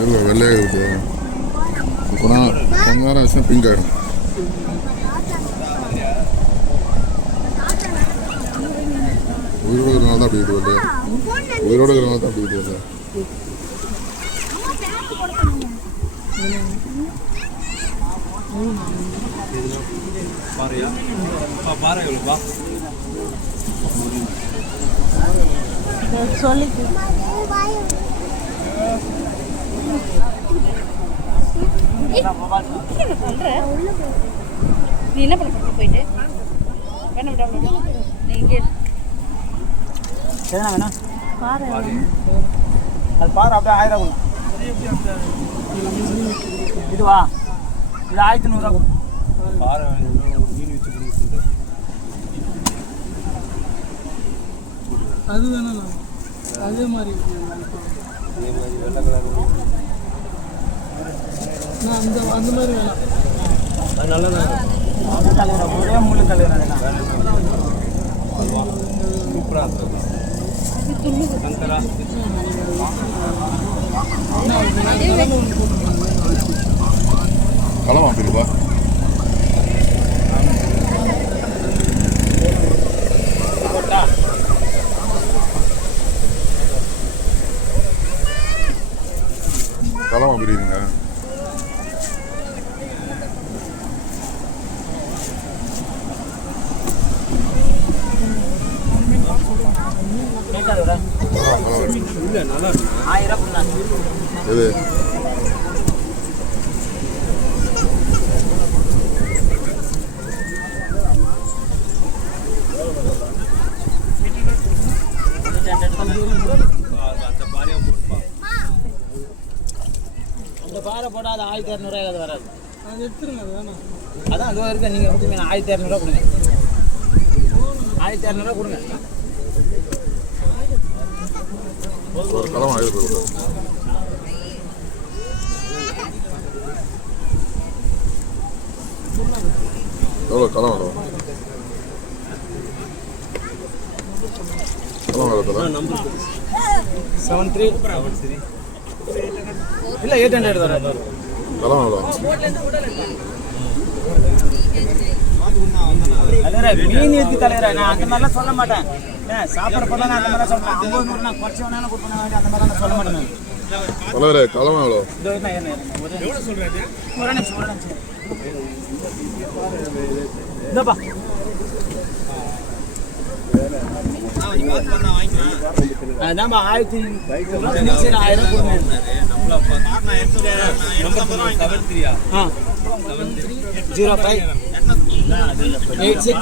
தெரியல வெள்ளையாக இருக்குது. இப்போ நான் கொஞ்ச நேரம் வச்சுன்னா பிங்க் ஆகிடும். உயிரோடு இருக்கிறனால தான் அப்படி இது வரல. உயிரோடு இருக்கிறனால தான் அப்படி இது வரல. நீ என்ன பண்ண போயிட்டு வேணா விட நீங்க வேணா பாரு அது பாரு அப்படியே 1000 ரூபாய் இது வா இது 1100 ரூபாய் பாரு மீன் வச்சு கொடுங்க. அது வேணா அதே மாதிரி வெள்ளை கலர் அந்த மாதிரி வேணாம். அது நல்லா கலர் ஒரே முள்ளு கலர் சூப்பராக இருக்கும். களமா பிரிப்பா களமா பிரியுங்க. எது அந்த பாறை போட்டால் அது 1200 அது வராது. அது எடுத்துருங்க. அது வேணாம். அதான் அதுவாக இருக்கு. நீங்கள் கொடுத்து 1200 கொடுங்க. 1200 கொடுங்க. ஒரு களமா ஆயிரம் எவ்வளோ களம் வரும்? களம் வரும் 73 இல்லை 800 வராது. களம் வரும் மீன் இருக்கு தலைவரா. நான் அந்த மாதிரிலாம் சொல்ல மாட்டேன். சாப்பிட போல நான் அந்த மாதிரிலாம் சொல்றேன். 50 நான் குறைச்சி வேணாலும் கொடுப்பேன். அந்த மாதிரிலாம் நான் சொல்ல மாட்டேன். தலைவரே களம் எவ்வளோ? எவ்வளோ சொல்கிறேன்? ஒரு நிமிஷம் இந்தப்பா அதான்ப்பா 1000 கொடுங்க. 05 86